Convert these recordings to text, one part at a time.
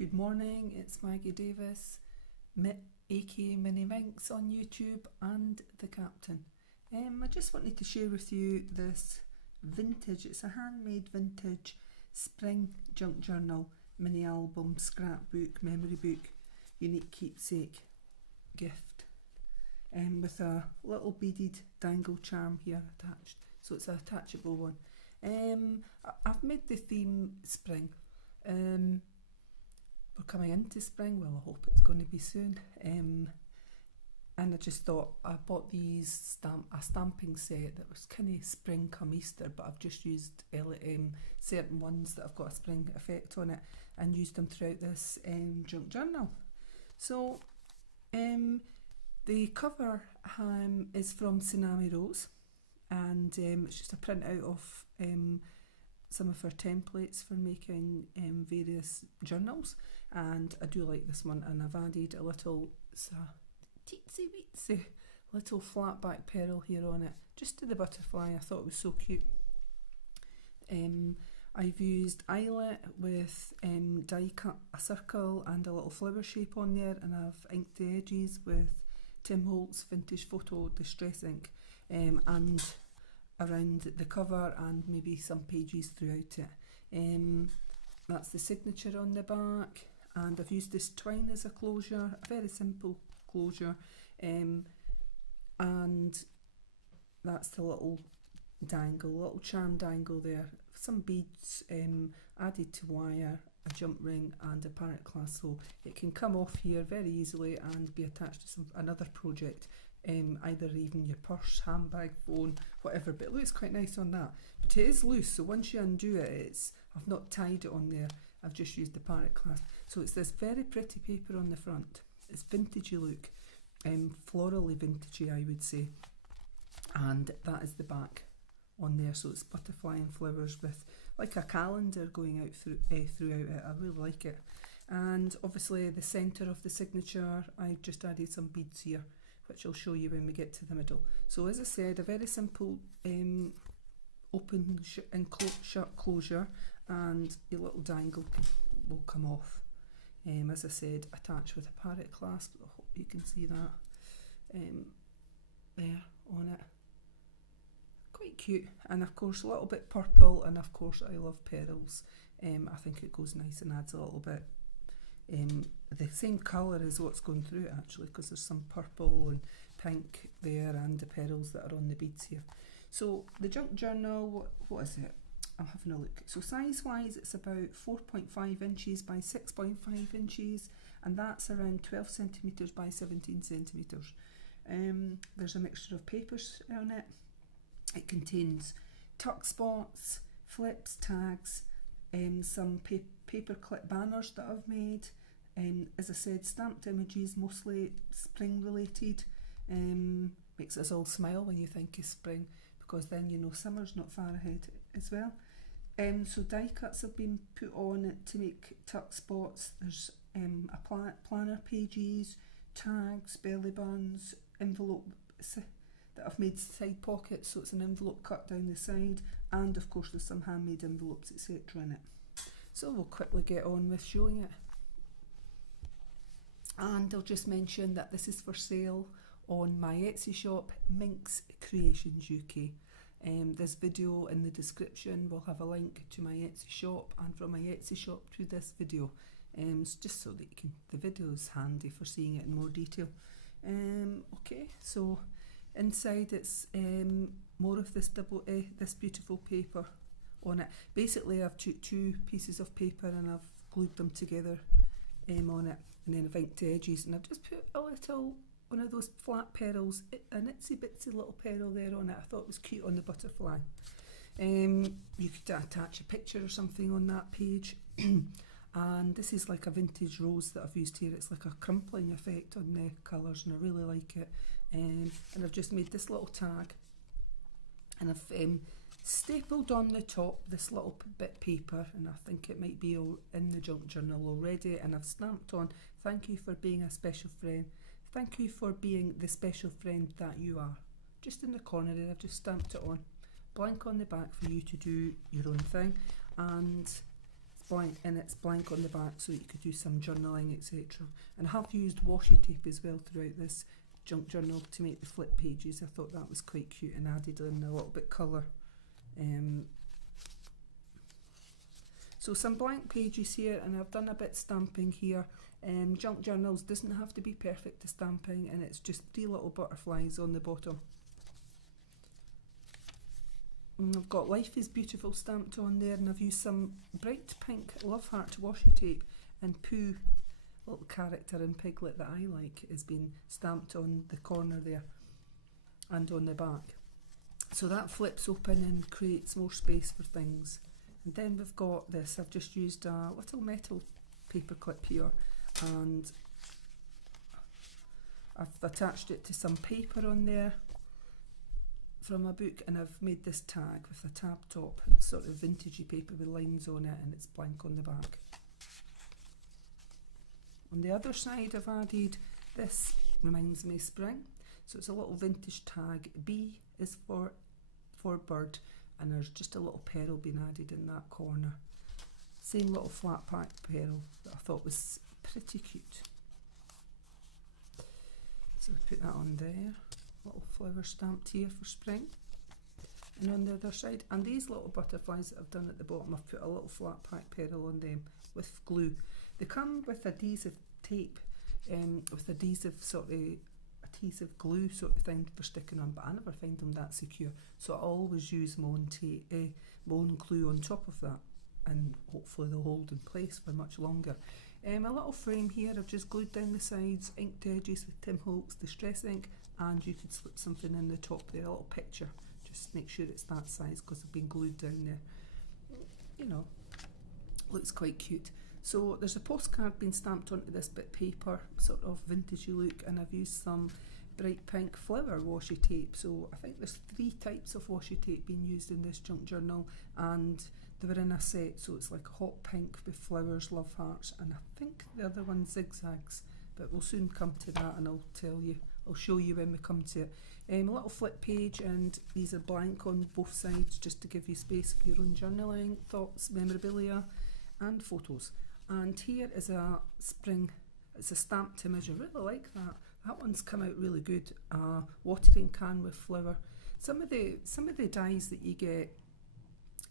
Good morning, it's Maggie Davis, aka Mini Minx on YouTube and the Captain. I just wanted to share with you this vintage, it's a handmade vintage spring junk journal, mini album, scrapbook, memory book, unique keepsake gift with a little beaded dangle charm here attached, so it's an attachable one. I've made the theme spring. We're coming into spring, well I hope it's going to be soon, and I just thought I bought these a stamping set that was kind of spring come Easter, but I've just used certain ones that have got a spring effect on it and used them throughout this junk journal. So the cover is from TsunamiRose, and it's just a printout of some of her templates for making various journals, and I do like this one, and I've added a little teensy weensy little flat back pearl here on it, just to the butterfly. I thought it was so cute. I've used eyelet with die cut a circle and a little flower shape on there, and I've inked the edges with Holtz vintage photo distress ink, and around the cover and maybe some pages throughout it. That's the signature on the back, and I've used this twine as a closure, a very simple closure, and that's the little dangle, little charm dangle there, some beads added to wire, a jump ring and a parrot clasp, so it can come off here very easily and be attached to another project, either even your purse, handbag, phone, whatever, but it looks quite nice on that. But it is loose, so once you undo it, I've not tied it on there, I've just used the parrot clasp. So it's this very pretty paper on the front, it's vintagey look, florally vintagey I would say, and that is the back on there, so it's butterfly and flowers with like a calendar going out throughout it. I really like it. And obviously the centre of the signature, I just added some beads here, which I'll show you when we get to the middle. So as I said, a very simple open and shut closure, and your little dangle will come off. As I said, attached with a parrot clasp. I hope you can see that there on it. Quite cute, and of course a little bit purple, and of course I love pearls. I think it goes nice and adds a little bit the same colour as what's going through it actually, because there's some purple and pink there and the pearls that are on the beads here. So the junk journal, what is it? I'm having a look. So size wise it's about 4.5 inches by 6.5 inches, and that's around 12 centimetres by 17 centimetres. There's a mixture of papers on it. It contains tuck spots, flips, tags, some paperclip banners that I've made, as I said, stamped images, mostly spring related. Makes us all smile when you think of spring, because then you know summer's not far ahead as well. So die cuts have been put on it to make tuck spots. There's a planner pages, tags, belly buttons, envelope that I've made side pockets, so it's an envelope cut down the side, and of course there's some handmade envelopes etc in it. So we'll quickly get on with showing it, and I'll just mention that this is for sale on my Etsy shop, MinxCreationsUK. This video in the description will have a link to my Etsy shop, and from my Etsy shop to this video, just so that you can, the video is handy for seeing it in more detail. Okay, so inside it's more of this this beautiful paper on it. Basically I've took two pieces of paper and I've glued them together on it, and then I've inked the edges, and I've just put a little one of those flat pearls, an itsy bitsy little pearl there on it. I thought it was cute on the butterfly. You could attach a picture or something on that page. And this is like a vintage rose that I've used here. It's like a crumpling effect on the colours, and I really like it. And I've just made this little tag, and I've stapled on the top this little bit paper, and I think it might be in the junk journal already, and I've stamped on, "Thank you for being a special friend. Thank you for being the special friend that you are." Just in the corner there, I've just stamped it on. Blank on the back for you to do your own thing, and blank on the back, so you could do some journaling, etc. And I have used washi tape as well throughout this junk journal to make the flip pages. I thought that was quite cute and added in a little bit colour. So some blank pages here, and I've done a bit stamping here. Junk journals doesn't have to be perfect to stamping, and it's just 3 little butterflies on the bottom. And I've got Life is Beautiful stamped on there, and I've used some bright pink love heart washi tape, and Pooh, little character in Piglet that I like, has been stamped on the corner there and on the back. So that flips open and creates more space for things. And then we've got this. I've just used a little metal paper clip here, and I've attached it to some paper on there from a book, and I've made this tag with a tab top, sort of vintagey paper with lines on it, and it's blank on the back. On the other side I've added, this reminds me of spring, so it's a little vintage tag. B is for bird, and there's just a little pearl being added in that corner. Same little flat pack pearl that I thought was pretty cute. So put that on there. Little flower stamped here for spring. And on the other side, and these little butterflies that I've done at the bottom, I've put a little flat pack pearl on them with glue. They come with adhesive tape, with adhesive sort of adhesive glue sort of thing for sticking on, but I never find them that secure, so I always use my own glue on top of that, and hopefully they'll hold in place for much longer. A little frame here, I've just glued down the sides, inked edges with Tim Holtz Distress ink, and you could slip something in the top there, a little picture, just make sure it's that size because they've been glued down there. You know, looks quite cute. So there's a postcard being stamped onto this bit of paper, sort of vintagey look, and I've used some bright pink flower washi tape. So I think there's 3 types of washi tape being used in this junk journal, and they were in a set, so it's like a hot pink with flowers, love hearts, and I think the other one zigzags, but we'll soon come to that, and I'll show you when we come to it. A little flip page, and these are blank on both sides just to give you space for your own journaling, thoughts, memorabilia and photos. And here is a spring, it's a stamped image. I really like that. That one's come out really good. Watering can with flower. Some of the dies that you get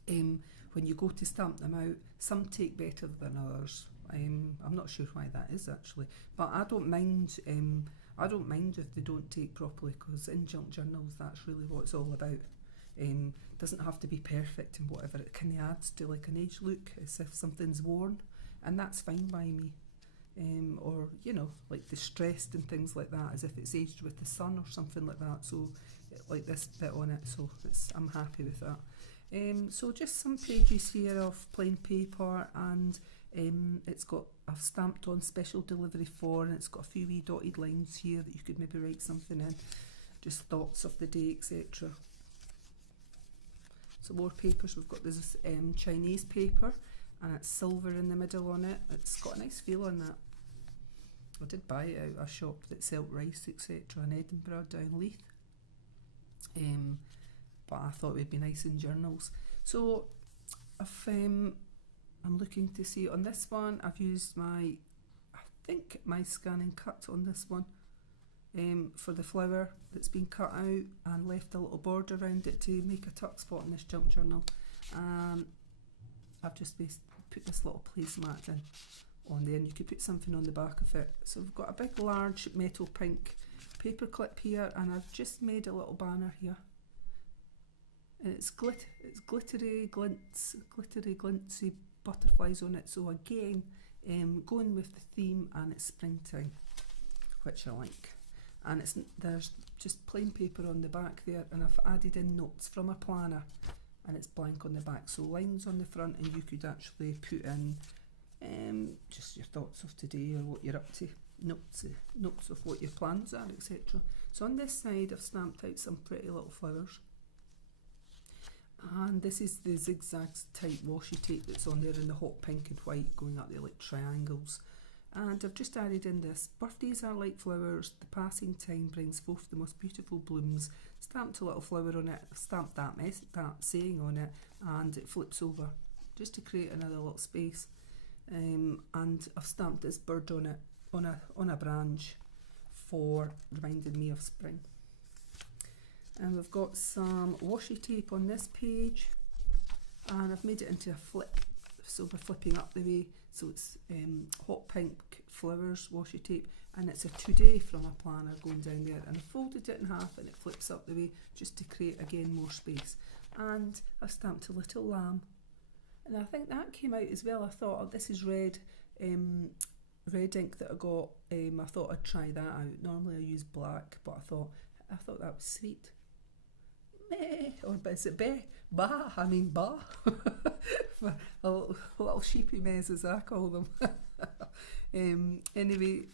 when you go to stamp them out, some take better than others. I'm not sure why that is actually, but I don't mind. I don't mind if they don't take properly, because in junk journals that's really what it's all about. Doesn't have to be perfect and whatever. It kind of adds to like an age look, as if something's worn, and that's fine by me. Or you know, like distressed and things like that, as if it's aged with the sun or something like that. So like this bit on it, so I'm happy with that. So just some pages here of plain paper, and I've stamped on special delivery for, and it's got a few wee dotted lines here that you could maybe write something in, just thoughts of the day, etc. So more papers. We've got this Chinese paper, and it's silver in the middle on it. It's got a nice feel on that. I did buy it out of a shop that sold rice, etc. in Edinburgh down Leith. But I thought it would be nice in journals. So if I'm looking to see on this one, I've used my scanning cut on this one for the flower that's been cut out, and left a little border around it to make a tuck spot in this junk journal. I've just put this little placemat in on there, and you could put something on the back of it. So we've got a big large metal pink paper clip here, and I've just made a little banner here. And it's glittery glintsy butterflies on it. So again, going with the theme, and it's springtime, which I like. And there's just plain paper on the back there, and I've added in notes from a planner, and it's blank on the back. So lines on the front, and you could actually put in just your thoughts of today or what you're up to, notes of what your plans are, etc. So on this side, I've stamped out some pretty little flowers. And this is the zigzag type washi tape that's on there in the hot pink and white, going up there like triangles. And I've just added in this: birthdays are like flowers, the passing time brings forth the most beautiful blooms. Stamped a little flower on it, stamped that saying on it, and it flips over just to create another little space. And I've stamped this bird on it, on a branch, for reminding me of spring. And we've got some washi tape on this page, and I've made it into a flip, so we're flipping up the way, so it's hot pink flowers washi tape, and it's a today from a planner going down there, and I folded it in half and it flips up the way just to create again more space. And I've stamped a little lamb, and I think that came out as well. I thought, oh, this is red ink that I got. I thought I'd try that out. Normally I use black, but I thought that was sweet. Meh, or is it be? Bah, I mean bah. a little sheepy mess, as I call them. Anyway,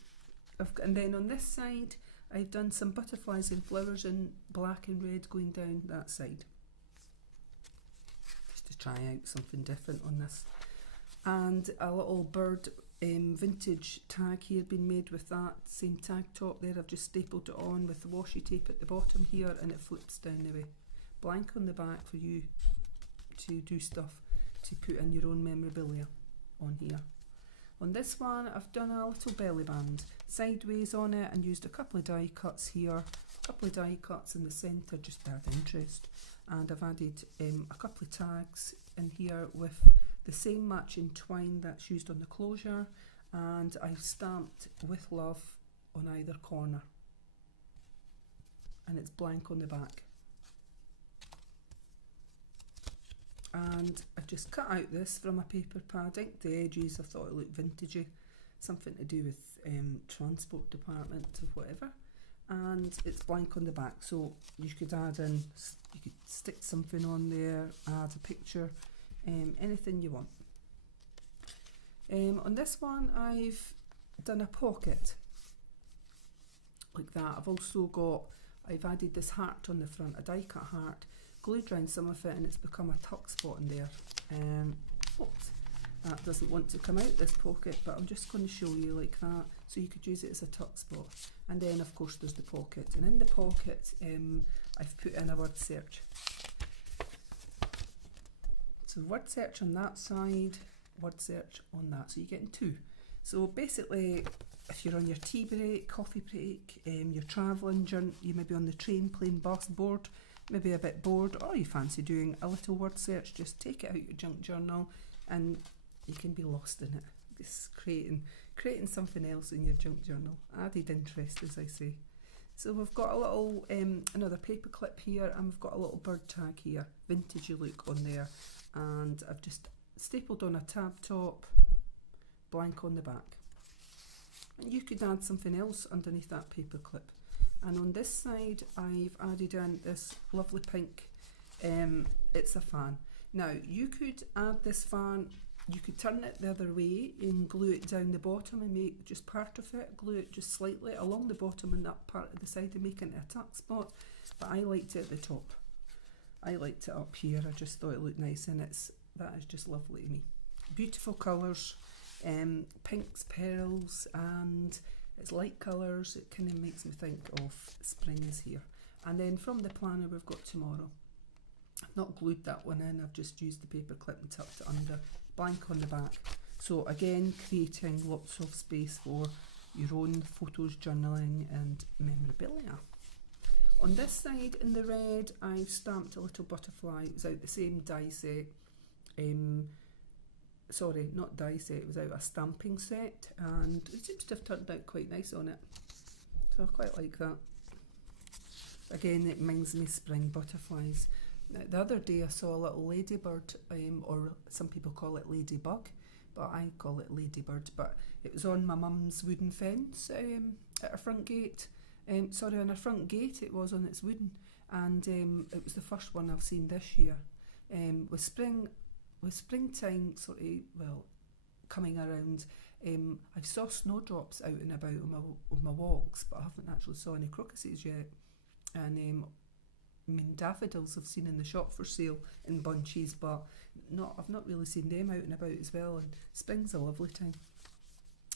and then on this side I've done some butterflies and flowers in black and red going down that side, just to try out something different on this. And a little bird vintage tag here been made with that same tag top there. I've just stapled it on with the washi tape at the bottom here, and it flips down the way. Blank on the back for you to do stuff to put in your own memorabilia on here. On this one I've done a little belly band sideways on it and used a couple of die cuts here, a couple of die cuts in the centre just to add interest, and I've added a couple of tags in here with the same matching twine that's used on the closure, and I've stamped with love on either corner, and it's blank on the back. And I've just cut out this from a paper pad, inked the edges. I thought it looked vintagey, something to do with transport department or whatever, and it's blank on the back, so you could add in, you could stick something on there, add a picture, anything you want. On this one I've done a pocket like that. I've added this heart on the front, a die cut heart, glued around some of it, and it's become a tuck spot in there. Oops, that doesn't want to come out, this pocket, but I'm just going to show you like that, so you could use it as a tuck spot. And then of course there's the pocket, and in the pocket I've put in a word search. So word search on that side, word search on that, so you're getting two. So basically, if you're on your tea break, coffee break, you're travelling, you may be on the train, plane, bus, bored, maybe a bit bored, or you fancy doing a little word search, just take it out your junk journal and you can be lost in it. Just creating something else in your junk journal. Added interest, as I say. So we've got a little, another paper clip here, and we've got a little bird tag here, vintagey look on there, and I've just stapled on a tab top, blank on the back. And you could add something else underneath that paper clip. And on this side I've added in this lovely pink, it's a fan. Now you could add this fan, you could turn it the other way and glue it down the bottom and make just part of it, glue it just slightly along the bottom and that part of the side and make it a tuck spot, but I liked it at the top. I liked it up here, I just thought it looked nice, and that is just lovely to me. Beautiful colours, pinks, pearls, and it's light colours. It kind of makes me think of spring is here. And then from the planner we've got tomorrow. I've not glued that one in, I've just used the paper clip and tucked it under, blank on the back. So again, creating lots of space for your own photos, journaling and memorabilia. On this side in the red I've stamped a little butterfly. It was out the same die set, sorry, not die set, it was out a stamping set, and it seems to have turned out quite nice on it, so I quite like that. Again, it reminds me spring butterflies. Now, the other day I saw a little ladybird, or some people call it ladybug, but I call it ladybird, but it was on my mum's wooden fence at her front gate. Sorry, on her front gate it was on its wooden, and it was the first one I've seen this year. With springtime sort of, well, coming around, I saw snowdrops out and about on my walks, but I haven't actually saw any crocuses yet. And I mean, daffodils I've seen in the shop for sale in bunches, but I've not really seen them out and about as well. And spring's a lovely time,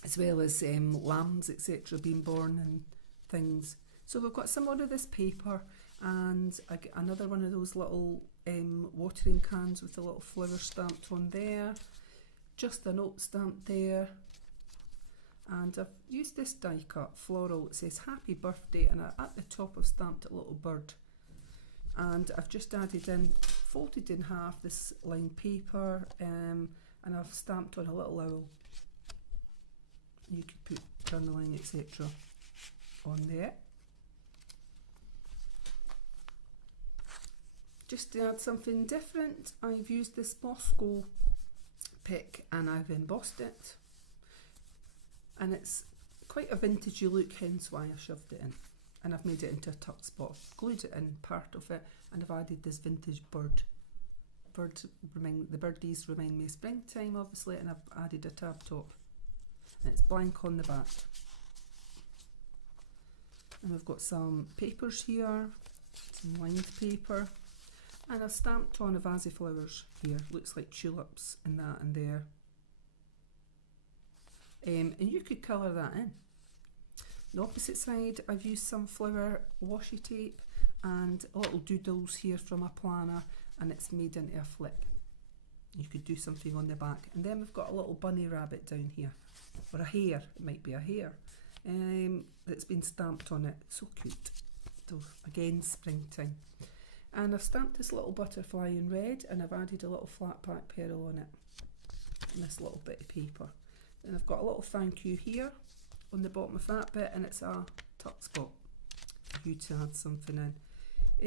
as well as lambs, etc. being born and things. So we've got some more of this paper, and another one of those little watering cans with a little flower stamped on there, just a note stamped there, and I've used this die cut floral. It says happy birthday, and at the top I've stamped a little bird, and I've just added in, folded in half, this lined paper, and I've stamped on a little owl. You could put journaling, etc. on there. Just to add something different, I've used this Moscow pick and I've embossed it, and it's quite a vintagey look, hence why I shoved it in, and I've made it into a tuck spot, glued it in part of it, and I've added this vintage bird. The birdies remind me of springtime, obviously, and I've added a tab top, and it's blank on the back. And we've got some papers here, some lined paper, and I've stamped on a vase of flowers here. Looks like tulips and that and there. And you could colour that in. The opposite side, I've used some flower washi tape and little doodles here from a planner, and it's made into a flip. You could do something on the back. And then we've got a little bunny rabbit down here, or a hare, it might be a hare, that's been stamped on it. So cute. So again, springtime. And I've stamped this little butterfly in red, and I've added a little flat pack pearl on it, and this little bit of paper. And I've got a little thank you here on the bottom of that bit, and it's a tuck spot for you to add something in.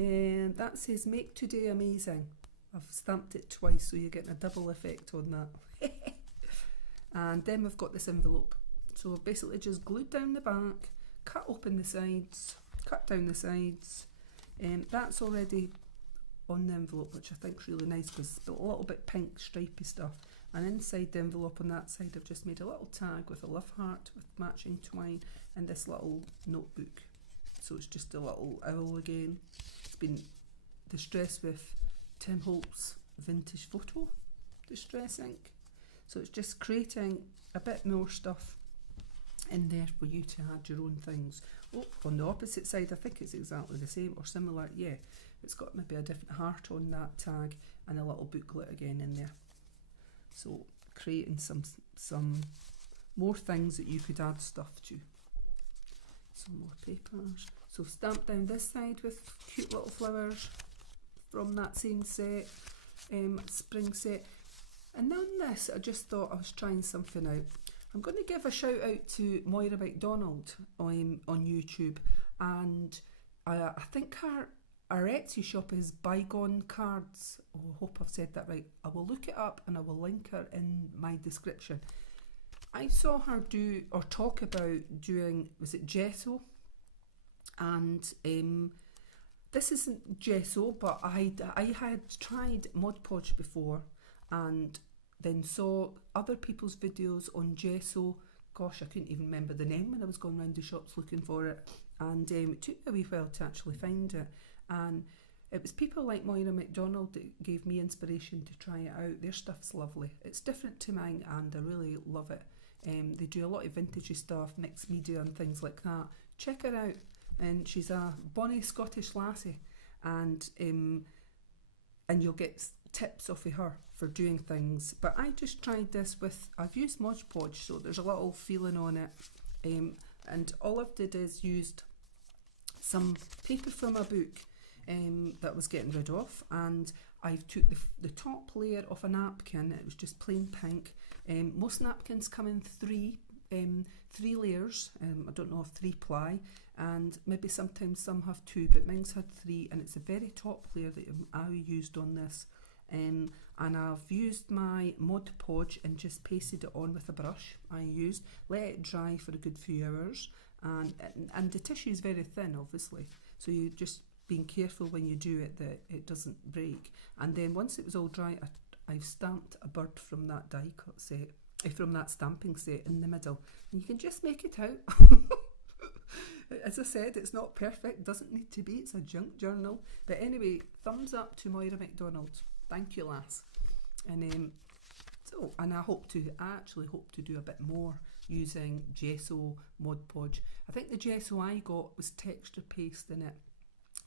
And that says make today amazing. I've stamped it twice, so you're getting a double effect on that. And then we've got this envelope. So I've basically just glued down the back, cut open the sides, cut down the sides. That's already on the envelope, which I think is really nice because it's a little bit pink stripy stuff. And inside the envelope on that side, I've just made a little tag with a love heart with matching twine and this little notebook. So it's just a little owl again. It's been distressed with Tim Holtz vintage photo distress ink. So it's just creating a bit more stuff in there for you to add your own things. Oh, on the opposite side, I think it's exactly the same or similar. Yeah, it's got maybe a different heart on that tag and a little booklet again in there. So creating some more things that you could add stuff to. Some more papers. So stamped down this side with cute little flowers from that same set, spring set. And on this, I just thought I was trying something out. I'm going to give a shout out to Moira Mcdonald on YouTube, and I think her Etsy shop is BygoneCards. Oh, I hope I've said that right. I will look it up and I will link her in my description. I saw her do or talk about doing, was it gesso? And this isn't gesso, but I had tried Mod Podge before and then saw other people's videos on gesso. Gosh, I couldn't even remember the name when I was going around the shops looking for it. And it took me a wee while to actually find it. And it was people like Moira Mcdonald that gave me inspiration to try it out. Their stuff's lovely. It's different to mine and I really love it. They do a lot of vintagey stuff, mixed media and things like that. Check her out. And she's a bonny Scottish lassie. And you'll get tips off of her for doing things. But I just tried this with, I've used Mod Podge, so there's a little feeling on it. And all I've did is used some paper from a book that I was getting rid of, and I took the top layer of a napkin. It was just plain pink. Most napkins come in three layers. I don't know if 3 ply, and maybe sometimes some have 2, but mine's had 3, and it's the very top layer that I used on this. And I've used my Mod Podge and just pasted it on with a brush. Let it dry for a good few hours, and the tissue is very thin, obviously, so you just being careful when you do it that it doesn't break. And then once it was all dry, I've stamped a bird from that die cut set, from that stamping set in the middle, and you can just make it out. As I said, it's not perfect, doesn't need to be, it's a junk journal. But anyway, thumbs up to Moira Mcdonald. Thank you, lass. And I actually hope to do a bit more using gesso, Mod Podge. I think the gesso I got was texture paste in it,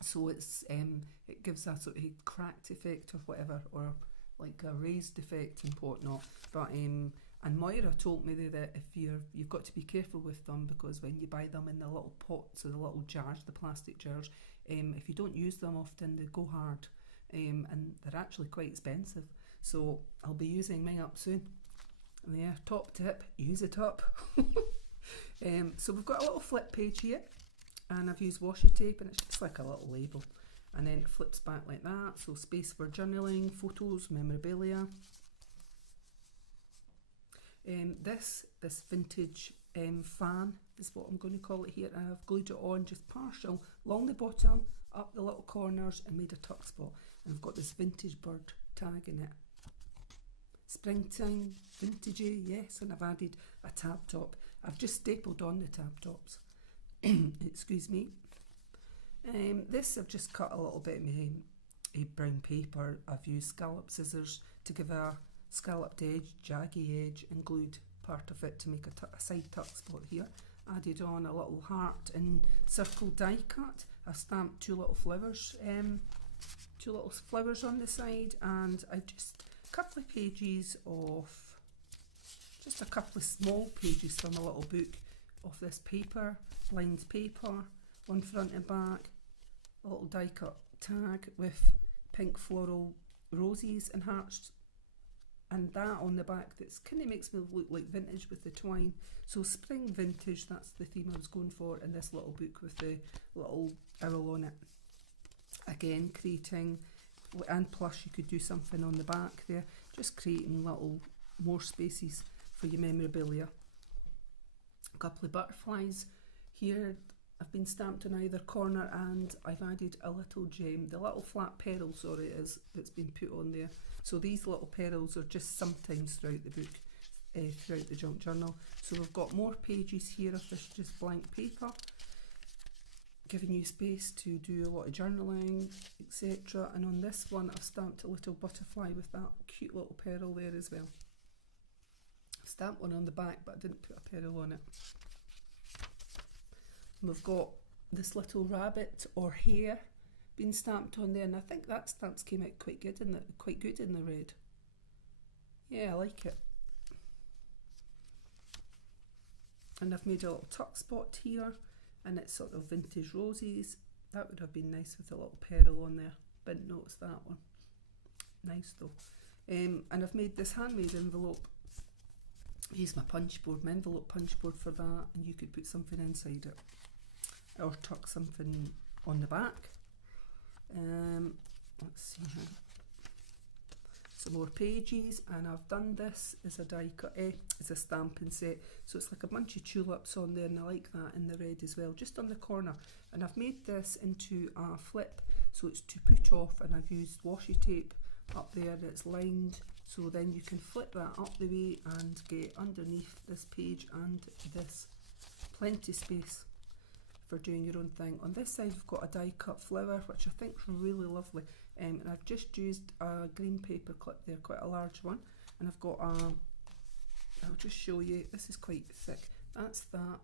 so it gives a sort of cracked effect or whatever, or like a raised effect and whatnot. But and Moira told me that if you've got to be careful with them, because when you buy them in the little pots or the little jars, the plastic jars, if you don't use them often, they go hard, and they're actually quite expensive. So I'll be using mine up soon. And yeah, top tip, use it up. So we've got a little flip page here, and I've used washi tape, and it's just like a little label, and then it flips back like that, so space for journaling, photos, memorabilia. This vintage fan is what I'm going to call it here, and I've glued it on just partial along the bottom, up the little corners, and made a tuck spot, and I've got this vintage bird tag in it. Springtime, vintagey, yes, and I've added a tab top. I've just stapled on the tab tops. Excuse me. This I've just cut a little bit of brown paper. I've used scallop scissors to give a scalloped edge, jaggy edge, and glued part of it to make a side tuck spot here. Added on a little heart and circle die cut. I've stamped two little flowers on the side, and I just a couple of pages of just a couple of small pages from a little book of this paper, lined paper, one front and back, a little die cut tag with pink floral roses and hearts, and that on the back that kind of makes me look like vintage with the twine. So spring vintage, that's the theme I was going for, in this little book with the little owl on it. Again, creating, and plus you could do something on the back there, just creating little more spaces for your memorabilia. A couple of butterflies here have been stamped on either corner, and I've added a little gem, the little flat pearl, sorry, it is, that's been put on there. So these little pearls are just sometimes throughout the book, throughout the junk journal. So we've got more pages here of this just blank paper, giving you space to do a lot of journaling, etc. And on this one I've stamped a little butterfly with that cute little pearl there as well. I've stamped one on the back, but I didn't put a pearl on it. And we've got this little rabbit or hare being stamped on there, and I think that stamps came out quite good in the red. Yeah, I like it. And I've made a little tuck spot here, and it's sort of vintage roses. That would have been nice with a little pearl on there. Didn't notice that one. Nice though. And I've made this handmade envelope. I used my punch board, my envelope punch board for that, and you could put something inside it, or tuck something on the back. Let's see here. Some more pages, and I've done this as a die cut, as a stamping set. So it's like a bunch of tulips on there, and I like that in the red as well, just on the corner. And I've made this into a flip, so it's to put off, and I've used washi tape up there that's lined, so then you can flip that up the way and get underneath this page and this. Plenty space for doing your own thing. On this side we've got a die cut flower, which I think is really lovely, and I've just used a green paper clip there, quite a large one, and I've got I'll just show you, this is quite thick, that's that.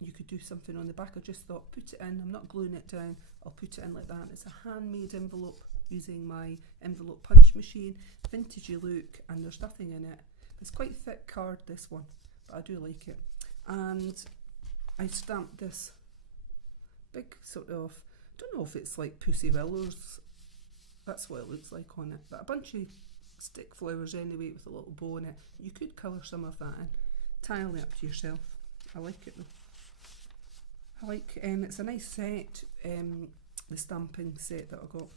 You could do something on the back. I just thought, put it in, I'm not gluing it down, I'll put it in like that. It's a handmade envelope using my envelope punch machine, vintagey look, and there's nothing in it. It's quite thick card, this one, but I do like it. And I stamped this big sort of, I don't know if it's like Pussy Willows, that's what it looks like on it, but a bunch of stick flowers anyway with a little bow in it. You could colour some of that in, entirely up to yourself. I like it though. I like, it's a nice set, the stamping set that I got,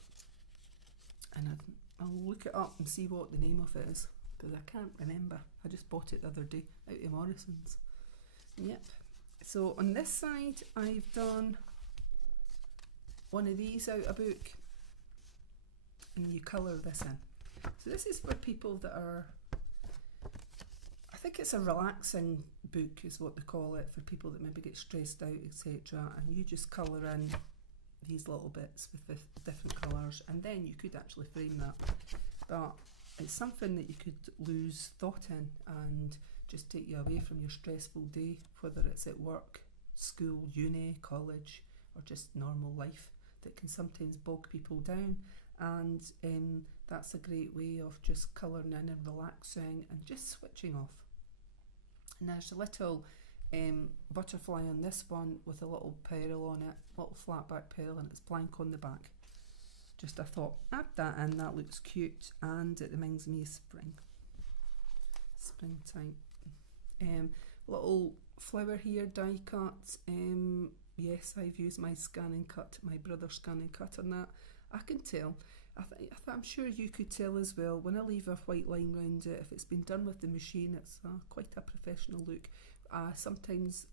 and I'll look it up and see what the name of it is, because I can't remember. I just bought it the other day out of Morrison's. Yep. So on this side I've done one of these out a book, and you colour this in. So this is for people that are, I think it's a relaxing book is what they call it, for people that maybe get stressed out, etc. And you just colour in these little bits with the different colours, and then you could actually frame that. But it's something that you could lose thought in and just take you away from your stressful day, whether it's at work, school, uni, college, or just normal life. that can sometimes bog people down, and that's a great way of just colouring in and relaxing and just switching off. And there's a little butterfly on this one with a little pearl on it, little flat back pearl, and it's blank on the back. Just I thought, add that in, that looks cute, and it reminds me of springtime. Little flower here, die cut. Yes, I've used my scan and cut, my brother's scan and cut on that. I can tell. I'm sure you could tell as well. When I leave a white line round it, if it's been done with the machine, it's quite a professional look. Sometimes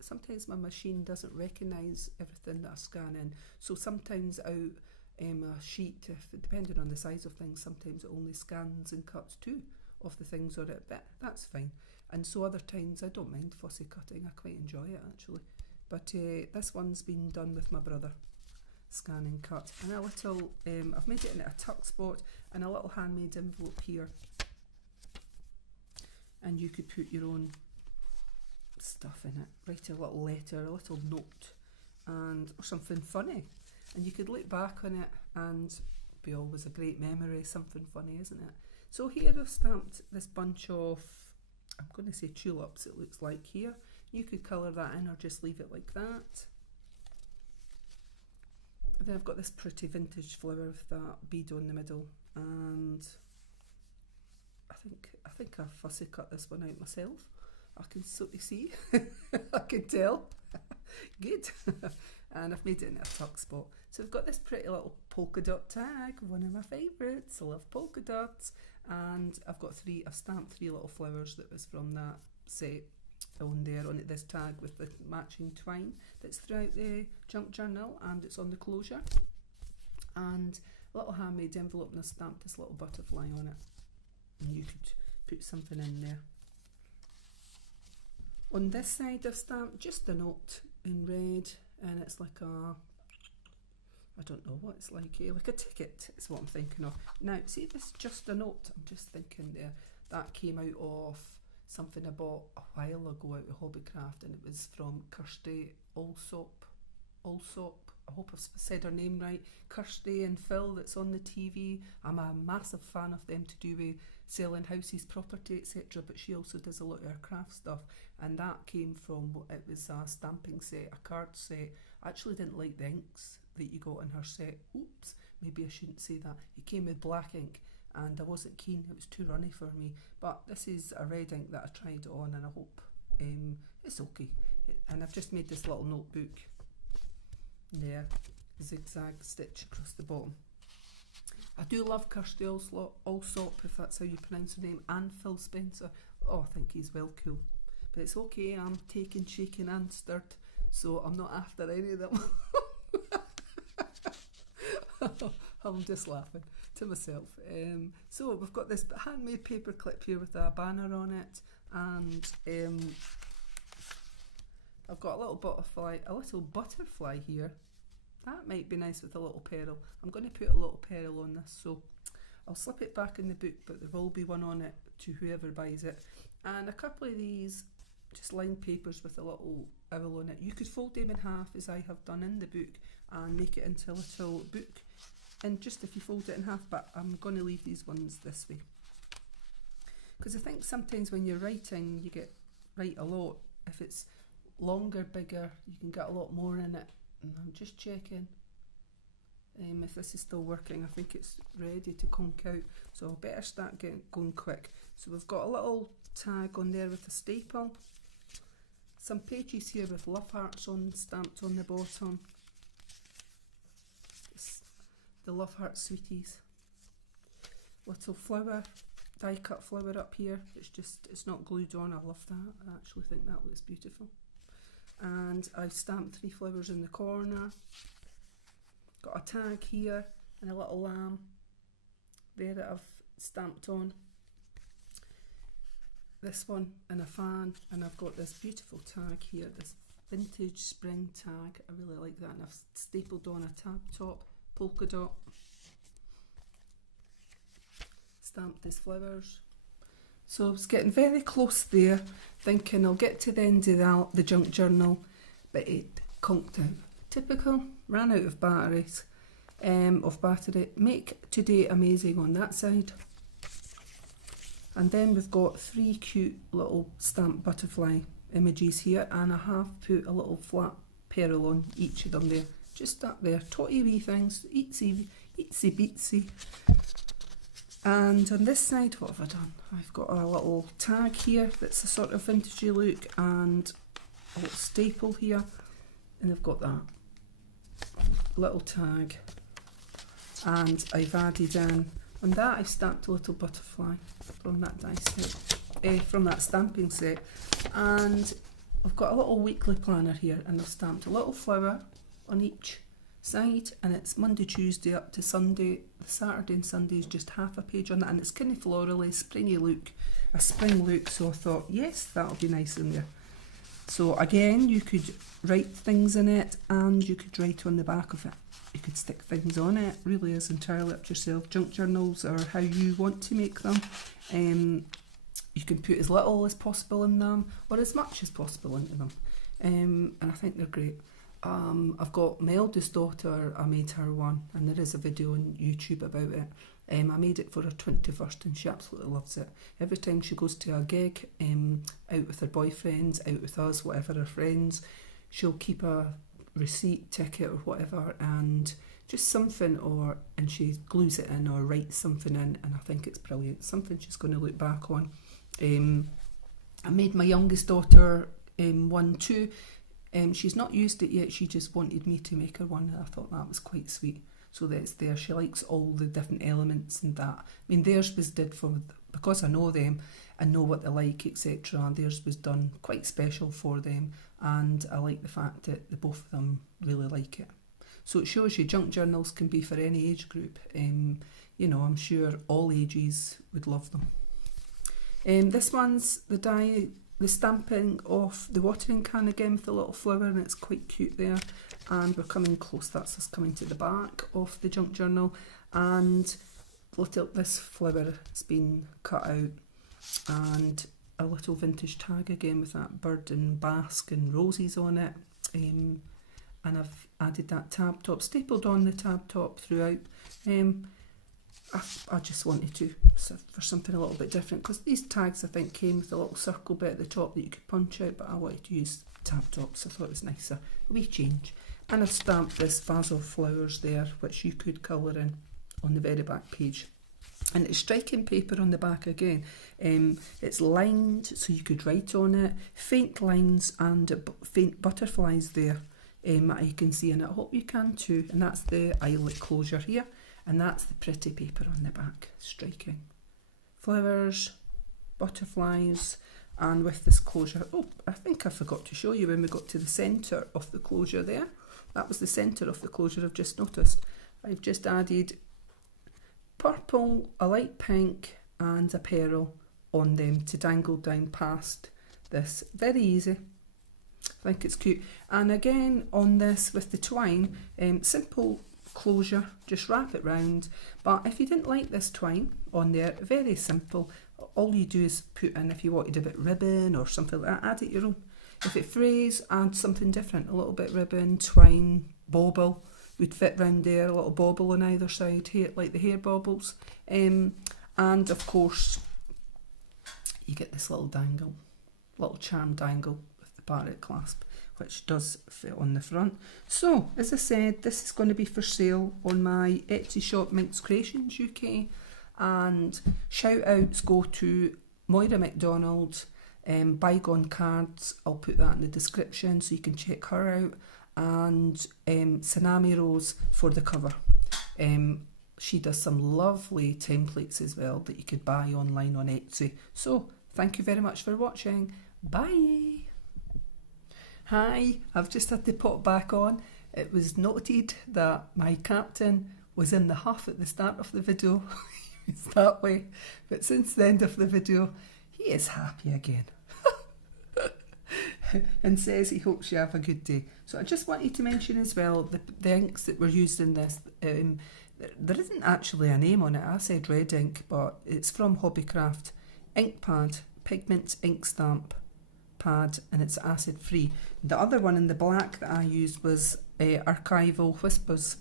my machine doesn't recognise everything that I scan in, so sometimes out a sheet, depending on the size of things, sometimes it only scans and cuts 2 of the things on it, but that's fine. And so other times I don't mind fussy cutting, I quite enjoy it actually. But this one's been done with my brother, scan and cut. And a little, I've made it in a tuck spot, and a little handmade envelope here. And you could put your own stuff in it, write a little letter, a little note, and or something funny. And you could look back on it and be always a great memory, something funny, isn't it? So here I've stamped this bunch of, I'm going to say tulips, it looks like here. You could colour that in or just leave it like that. And then I've got this pretty vintage flower with that bead on the middle, and I think I fussy cut this one out myself. I can sort of see, I can tell. Good. And I've made it in a tuck spot. So I've got this pretty little polka dot tag, one of my favourites. I love polka dots. And I've stamped 3 little flowers that was from that set on there, on this tag with the matching twine that's throughout the junk journal, and it's on the closure. And a little handmade envelope, and I stamped this little butterfly on it. And you could put something in there. On this side I've stamped just a note in red, and it's like a, I don't know what it's like a ticket is what I'm thinking of. Now see this just a note, I'm just thinking there, that came out of something I bought a while ago out of Hobbycraft, and it was from Kirsty Allsop, I hope I've said her name right, Kirsty and Phil, that's on the TV. I'm a massive fan of them to do with selling houses, property, etc. But she also does a lot of her craft stuff, and that came from, it was a stamping set, a card set. I actually didn't like the inks that you got in her set. Oops, maybe I shouldn't say that. It came with black ink, and I wasn't keen, it was too runny for me. But this is a red ink that I tried on, and I hope it's okay. And I've just made this little notebook there, zigzag stitch across the bottom. I do love Kirsty Allsop, if that's how you pronounce her name, and Phil Spencer. Oh, I think he's well cool. But it's okay, I'm taken, shaken and stirred, so I'm not after any of them. I'm just laughing to myself. So we've got this handmade paper clip here with a banner on it, and I've got a little butterfly here. That might be nice with a little pearl. I'm going to put a little pearl on this, so I'll slip it back in the book, but there will be one on it to whoever buys it. And a couple of these just lined papers with a little owl on it. You could fold them in half, as I have done in the book, and make it into a little book. And just if you fold it in half, but I'm going to leave these ones this way, because I think sometimes when you're writing, you write a lot. If it's longer, bigger, you can get a lot more in it. And I'm just checking if this is still working. I think it's ready to conk out, so I better start going quick. So we've got a little tag on there with a staple, some pages here with love hearts stamped on the bottom. It's the love heart sweeties. Little flower, die cut flower up here. It's not glued on. I love that. I actually think that looks beautiful. And I've stamped 3 flowers in the corner. Got a tag here and a little lamb there that I've stamped on. This one and a fan, and I've got this beautiful tag here, this vintage spring tag. I really like that, and I've stapled on a tab top polka dot. Stamped these flowers. So I was getting very close there, thinking I'll get to the end of the junk journal, but it conked out. Typical, ran out of batteries. of battery. Make today amazing on that side. And then we've got 3 cute little stamped butterfly images here, and I have put a little flat pearl on each of them there. Just up there, totty wee things, itsy bitsy. And on this side, what have I done? I've got a little tag here that's a sort of vintagey look, and a little staple here, and I've got that little tag, and I've added in, on that I stamped a little butterfly from that die set, from that stamping set, and I've got a little weekly planner here, and I've stamped a little flower on each side, and it's Monday, Tuesday up to Sunday. The Saturday and Sunday is just half a page on that, and it's kind of florally, springy look, a spring look, so I thought, yes, that'll be nice in there. So again, you could write things in it, and you could write on the back of it. You could stick things on it, really is entirely up to yourself. Junk journals are how you want to make them. You can put as little as possible in them, or as much as possible into them, and I think they're great. I've got my eldest daughter, I made her one, and there is a video on YouTube about it. I made it for her 21st, and she absolutely loves it. Every time she goes to a gig, out with her boyfriends, out with us, whatever, her friends, she'll keep a receipt, ticket or whatever, and just something, and she glues it in or writes something in, and I think it's brilliant. Something she's going to look back on. I made my youngest daughter one too. She's not used it yet, she just wanted me to make her one, and I thought that was quite sweet. So that's there, she likes all the different elements and that. I mean, theirs was did because I know them and know what they like, etc. Theirs was done quite special for them, and I like the fact that the both of them really like it. So it shows you junk journals can be for any age group. You know, I'm sure all ages would love them. This one's the stamping of the watering can again with the little flower, and it's quite cute there. And we're coming close, that's us coming to the back of the junk journal, and look at this flower, it's been cut out, and a little vintage tag again with that bird and basque and roses on it, and I've added that tab top, stapled on the tab top throughout. I just wanted to, for something a little bit different, because these tags I think came with a little circle bit at the top that you could punch out, but I wanted to use tab tops, so I thought it was nicer. A wee change. And I've stamped this vase of flowers there, which you could colour in on the very back page. And it's striking paper on the back again. It's lined, so you could write on it. Faint lines and faint butterflies there that you can see, and I hope you can too. And that's the eyelet closure here. And that's the pretty paper on the back, striking. Flowers, butterflies, and with this closure. Oh, I think I forgot to show you when we got to the centre of the closure there. That was the centre of the closure, I've just noticed. I've just added purple, a light pink, and a pearl on them to dangle down past this. Very easy. I think it's cute. And again, on this with the twine, simple closure, just wrap it round. But if you didn't like this twine on there, very simple, all you do is put in, if you wanted a bit ribbon or something like that, add it your own. If it frays, add something different, a little bit ribbon, twine, bauble would fit round there, a little bauble on either side here, like the hair baubles, and of course you get this little dangle, little charm dangle with the barrette clasp, which does fit on the front. So, as I said, this is going to be for sale on my Etsy shop, MinxCreationsUK, and shout outs go to Moira Mcdonald, BygoneCards, I'll put that in the description so you can check her out, and TsunamiRose for the cover. She does some lovely templates as well that you could buy online on Etsy. So, thank you very much for watching. Bye! Hi, I've just had to pop back on. It was noted that my captain was in the huff at the start of the video. It's that way. But since the end of the video, he is happy again. And says he hopes you have a good day. So I just wanted to mention as well, the inks that were used in this, there isn't actually a name on it. I said red ink, but it's from Hobbycraft. Ink pad, pigment ink stamp pad, and it's acid free. The other one in the black that I used was archival Whispers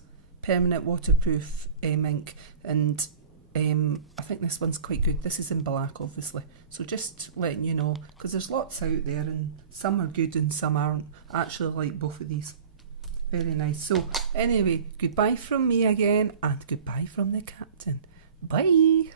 permanent waterproof ink, and I think this one's quite good. This is in black, obviously, so just letting you know, because there's lots out there and some are good and some aren't. I actually like both of these. Very nice. So anyway, goodbye from me again, and goodbye from the captain. Bye.